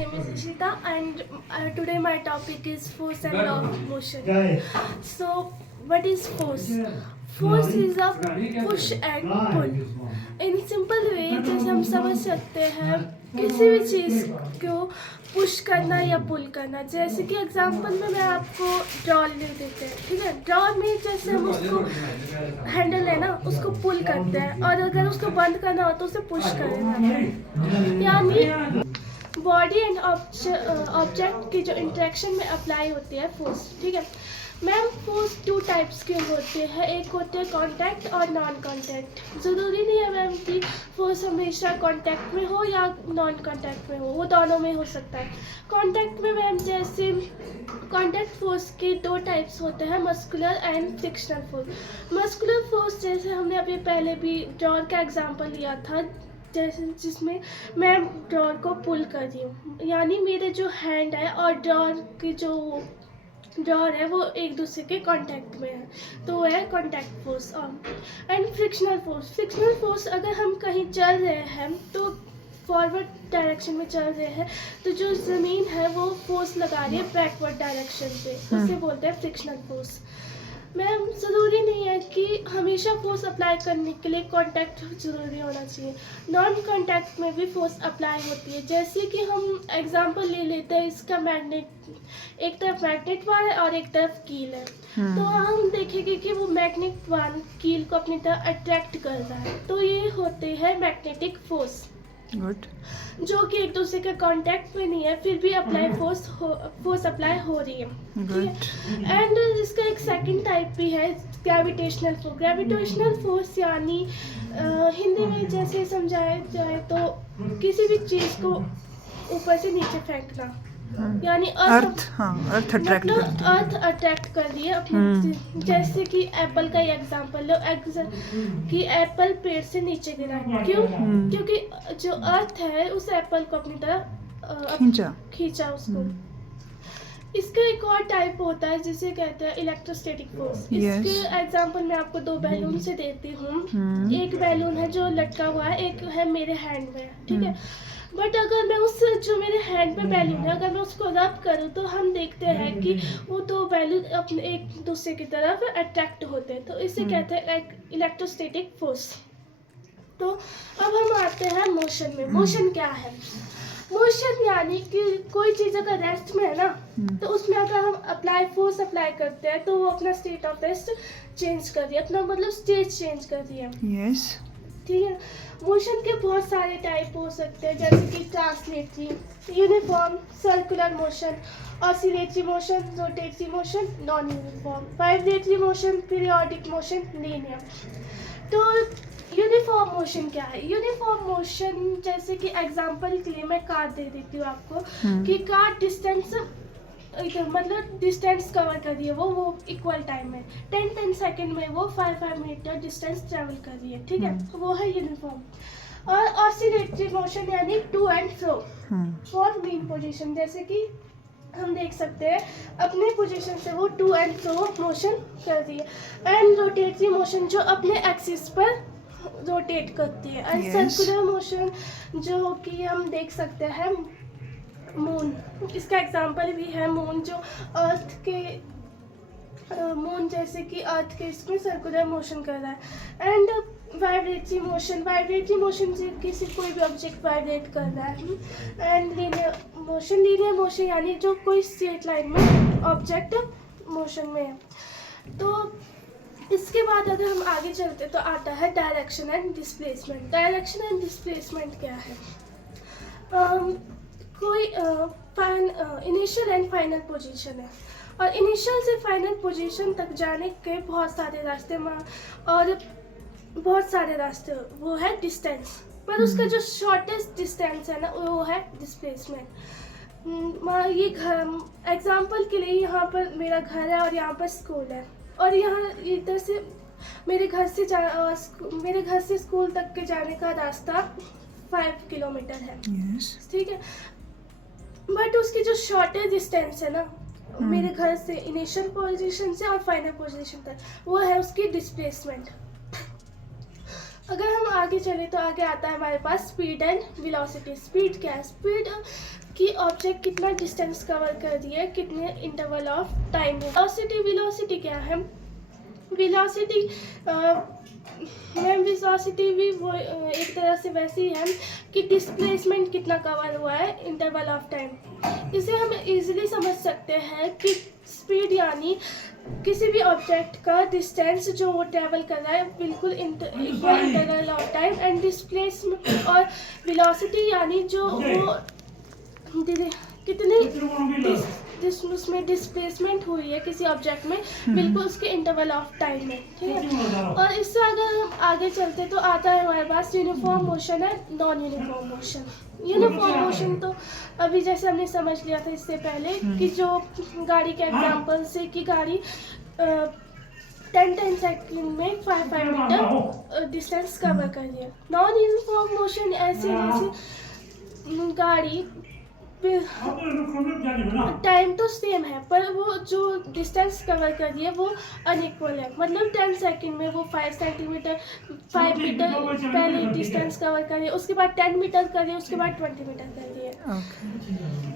name is Ishita and today my topic is force and law of motion. So, what is force? Force is a push and pull. In simple way, जैसे हम समझ सकते हैं किसी भी चीज़ को push करना या पुल करना. जैसे कि एग्जांपल में मैं आपको ड्रॉ ले देते हैं, ठीक है. ड्रॉ में जैसे हम उसको हैंडल है ना, उसको पुल करते हैं और अगर उसको बंद करना हो तो उसे पुश करें. यानी बॉडी एंड ऑब्जेक्ट की जो इंटरेक्शन में अप्लाई होती है फोर्स, ठीक है. मैम फोर्स 2 टाइप्स के होते हैं. एक होते हैं कांटेक्ट और नॉन कांटेक्ट. ज़रूरी नहीं है मैम कि फोर्स हमेशा कांटेक्ट में हो या नॉन कांटेक्ट में हो, वो दोनों में हो सकता है. कांटेक्ट में मैम जैसे कांटेक्ट फोर्स के 2 टाइप्स होते हैं, muscular and frictional force. Muscular force जैसे हमने अभी पहले भी ड्रॉर का एग्जांपल लिया था, जैसे जिसमें मैं ड्रॉर को पुल कर रही हूँ, यानी मेरे जो हैंड है और ड्रॉर की जो ड्रॉर है वो एक दूसरे के कांटेक्ट में है, तो वो है contact force. And frictional force. Frictional force अगर हम कहीं चल रहे हैं तो फॉरवर्ड डायरेक्शन में चल रहे हैं तो जो ज़मीन है वो फोर्स लगा रही है बैकवर्ड डायरेक्शन पे, उसे बोलते हैं फ्रिक्शनल फोर्स. मैम ज़रूरी नहीं है कि हमेशा फोर्स अप्लाई करने के लिए कांटेक्ट ज़रूरी होना चाहिए. नॉन कांटेक्ट में भी फोर्स अप्लाई होती है. जैसे कि हम एग्जांपल ले लेते हैं, इसका मैग्नेट, एक तरफ मैग्नेट वार है और एक तरफ कील है. तो हम देखेंगे कि वो मैग्नेट वार कील को अपनी तरफ अट्रैक्ट कर रहा है, तो ये होते हैं मैग्नेटिक फोर्स. गुड. जो कि एक दूसरे के कांटेक्ट में नहीं है, फिर भी अप्लाई फोर्स अप्लाई हो रही है. गुड. एंड इसका एक सेकंड टाइप भी है, ग्रेविटेशनल फोर्स. ग्रेविटेशनल फोर्स यानी हिंदी में जैसे समझाया जाए तो किसी भी चीज़ को ऊपर से नीचे फेंकना, यानी अर्थ अट्रैक्ट मतलब करती है. अर्थ अट्रैक्ट कर रही है अपनी. जैसे कि एप्पल का ही एग्जांपल लो, कि एप्पल पेड़ से नीचे गिरा है. क्यों? क्योंकि जो अर्थ है उस एप्पल को अपनी तरफ खींचा उसको. इसका एक और टाइप होता है जिसे कहते हैं इलेक्ट्रोस्टैटिक फोर्स. इसके एग्जांपल मैं आपको 2 बैलून से देती हूँ. एक बैलून है जो लटका हुआ है, एक है मेरे हैंड में, ठीक है. बट अगर मैं उस जो मेरे हैंड में बैलून है, अगर मैं उसको रब करूँ तो हम देखते हैं कि वो 2 बैलून अपने एक दूसरे की तरफ अट्रैक्ट होते हैं, तो इसे कहते हैं इलेक्ट्रोस्टैटिक फोर्स. तो अब हम आते हैं मोशन में. मोशन क्या है? मोशन यानी कि कोई चीज़ अगर रेस्ट में है ना, तो उसमें अगर हम फोर्स अप्लाई करते हैं तो वो अपना स्टेट ऑफ रेस्ट चेंज कर रही है, अपना मतलब स्टेट चेंज कर रही है. यस. ठीक है. मोशन के बहुत सारे टाइप हो सकते हैं, जैसे कि translatory, uniform, circular motion, oscillatory motion, rotatory motion, non uniform, vibratory motion, periodic motion, linear. तो यूनिफॉर्म मोशन क्या है? यूनिफॉर्म मोशन जैसे कि एग्जांपल के लिए मैं कार दे देती हूँ आपको, कि कार डिस्टेंस मतलब डिस्टेंस कवर कर रही है वो इक्वल टाइम में 10 सेकंड में वो 5 मीटर डिस्टेंस ट्रेवल कर रही है, ठीक है. वो है यूनिफॉर्म. और ऑसिलेटरी मोशन यानी to and fro for mean position. जैसे कि हम देख सकते हैं अपने पोजीशन से वो टू एंड फ्रो मोशन कर रही है. एंड रोटेटरी मोशन जो अपने एक्सिस पर रोटेट करती है. एंड सर्कुलर मोशन जो कि हम देख सकते हैं मून, इसका एग्जांपल भी है मून, जो अर्थ के मून जैसे कि अर्थ के इसमें सर्कुलर मोशन कर रहा है. एंड वाइब्रेटरी मोशन से किसी कोई भी ऑब्जेक्ट वाइब्रेट कर रहा है. एंड लीनियर मोशन यानी जो कोई स्ट्रेट लाइन में ऑब्जेक्ट मोशन में है. तो इसके बाद अगर हम आगे चलते तो आता है direction and displacement. Direction and displacement क्या है? कोई इनिशियल एंड फाइनल पोजीशन है, और इनिशियल से फाइनल पोजीशन तक जाने के बहुत सारे रास्ते और बहुत सारे रास्ते, वो है डिस्टेंस. पर उसका जो शॉर्टेस्ट डिस्टेंस है ना, वो है डिस्प्लेसमेंट. ये घर एग्जांपल के लिए यहाँ पर मेरा घर है और यहाँ पर स्कूल है, और यहाँ इधर से मेरे घर से स्कूल तक के जाने का रास्ता 5 किलोमीटर है. ठीक है. बट उसकी जो शॉर्टेस्ट डिस्टेंस है ना, मेरे घर से इनिशियल पोजीशन से और फाइनल पोजीशन तक, वो है उसकी डिस्प्लेसमेंट. अगर हम आगे चले तो आगे आता है हमारे पास स्पीड एंड वेलोसिटी. स्पीड क्या है? स्पीड कि ऑब्जेक्ट कितना डिस्टेंस कवर कर दिया है, कितने इंटरवल ऑफ टाइम में। वेलोसिटी क्या है? वेलोसिटी मैम वेलोसिटी भी वो एक तरह से वैसी है कि डिस्प्लेसमेंट कितना कवर हुआ है इंटरवल ऑफ टाइम। इसे हम इजीली समझ सकते हैं कि स्पीड यानी किसी भी ऑब्जेक्ट का डिस्टेंस जो वो ट्रैवल कर रहा है बिल्कुल equal interval of time, and displacement और वेलोसिटी यानी जो वो कितनी उसमें डिस्प्लेसमेंट हुई है किसी ऑब्जेक्ट में बिल्कुल उसके इंटरवल ऑफ टाइम में, ठीक है। और इससे अगर हम आगे चलते तो आता है हमारे पास यूनिफॉर्म मोशन है, non uniform motion. Uniform motion तो अभी जैसे हमने समझ लिया था इससे पहले कि जो गाड़ी के एग्जांपल से कि गाड़ी 10 सेकंड में 5 मीटर डिस्टेंस कवर कर लिया। नॉन यूनिफॉर्म मोशन ऐसे जैसे गाड़ी टाइम तो सेम है पर वो जो डिस्टेंस कवर कर रही है वो अनइक्वल है। मतलब 10 सेकंड में वो 5 मीटर पहले डिस्टेंस कवर कर रही है, उसके बाद 10 मीटर कर रही है, उसके बाद 20 मीटर कर रही है।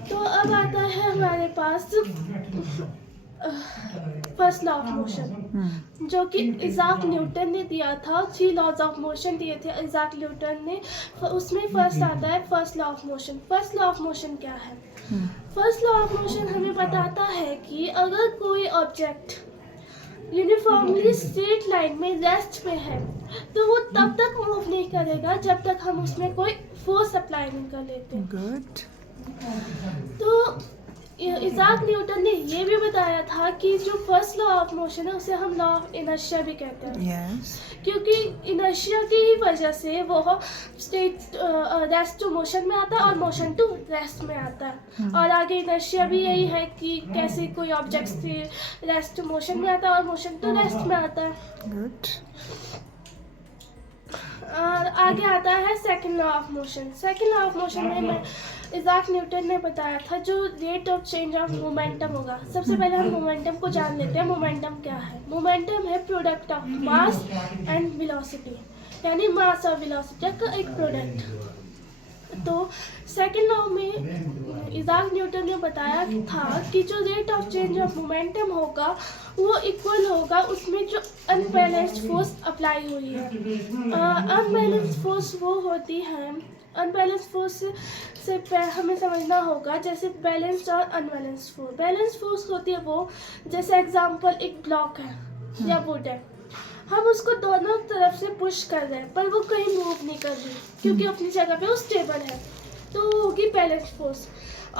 तो अब आता है हमारे पास फर्स्ट लॉ ऑफ मोशन, जो कि इज़ाक न्यूटन ने दिया था। 3 लॉज ऑफ मोशन दिए थे इज़ाक न्यूटन ने, उसमें फर्स्ट आता है first law of motion. First law of motion क्या है? फर्स्ट लॉ ऑफ मोशन हमें बताता है कि अगर कोई ऑब्जेक्ट यूनिफॉर्मली स्ट्रेट लाइन में रेस्ट में है तो वो तब तक मूव नहीं करेगा जब तक हम उसमें कोई फोर्स अप्लाई नहीं कर लेते। गुड। तो इज़ाक न्यूटन ने ये भी बताया था कि जो फर्स्ट लॉ ऑफ मोशन है उसे हम लॉ ऑफ इनर्शिया भी कहते हैं। Yes. क्योंकि इनर्शिया की ही वजह से वो स्टेट रेस्ट टू मोशन में आता है और मोशन टू रेस्ट में आता है। और आगे इनर्शिया भी यही है कि कैसे कोई ऑब्जेक्ट से रेस्ट टू मोशन में आता है और मोशन टू रेस्ट में आता है। Good. और आगे आता है second law of motion. Second law of motion में इज़ाक न्यूटन ने बताया था जो rate of change of momentum होगा। सबसे पहले हम मोमेंटम को जान लेते हैं। मोमेंटम क्या है? मोमेंटम है product of mass and velocity, यानी मास और वेलोसिटी का एक प्रोडक्ट। तो सेकंड लॉ में इज़ाक न्यूटन ने बताया था कि जो rate of change of momentum होगा वो इक्वल होगा उसमें जो अनबैलेंस्ड फोर्स अप्लाई हुई है। अनबैलेंस्ड फोर्स वो होती है, अनबैलेंस्ड फोर्स से हमें समझना होगा जैसे बैलेंस्ड और अनबैलेंस्ड फोर्स। बैलेंस्ड फोर्स होती है वो, जैसे एग्जांपल एक ब्लॉक है या वुड है, हम उसको दोनों तरफ से पुश कर रहे हैं पर वो कहीं मूव नहीं कर रही क्योंकि अपनी जगह पे वो स्टेबल है, तो वो होगी बैलेंस्ड फोर्स।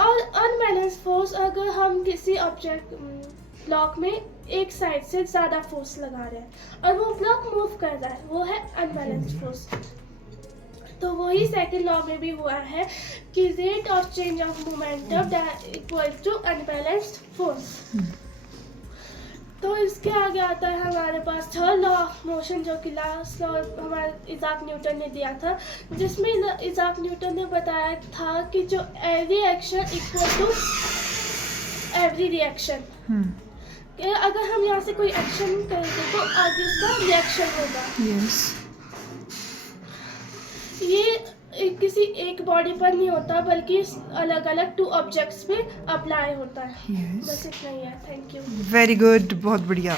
और अनबैलेंस्ड फोर्स अगर हम किसी ऑब्जेक्ट ब्लॉक में एक साइड से ज़्यादा फोर्स लगा रहे हैं और वो ब्लॉक मूव कर रहा है, वो है अनबैलेंस्ड फोर्स। तो वही सेकंड लॉ में भी हुआ है कि rate of change of momentum equal to unbalanced force. तो इसके आगे आता है हमारे पास थर्ड लॉ ऑफ मोशन, जो कि लास्ट लॉ हमारे इज़ाक न्यूटन ने दिया था, जिसमें इज़ाक न्यूटन ने बताया था कि जो every action equal to every reaction. अगर हम यहाँ से कोई एक्शन करेंगे तो आगे उसका रिएक्शन होगा। Yes. ये किसी एक बॉडी पर नहीं होता बल्कि अलग अलग 2 ऑब्जेक्ट्स पे अप्लाई होता है। Yes. बस इतना ही है। Thank you. Very good. बहुत बढ़िया।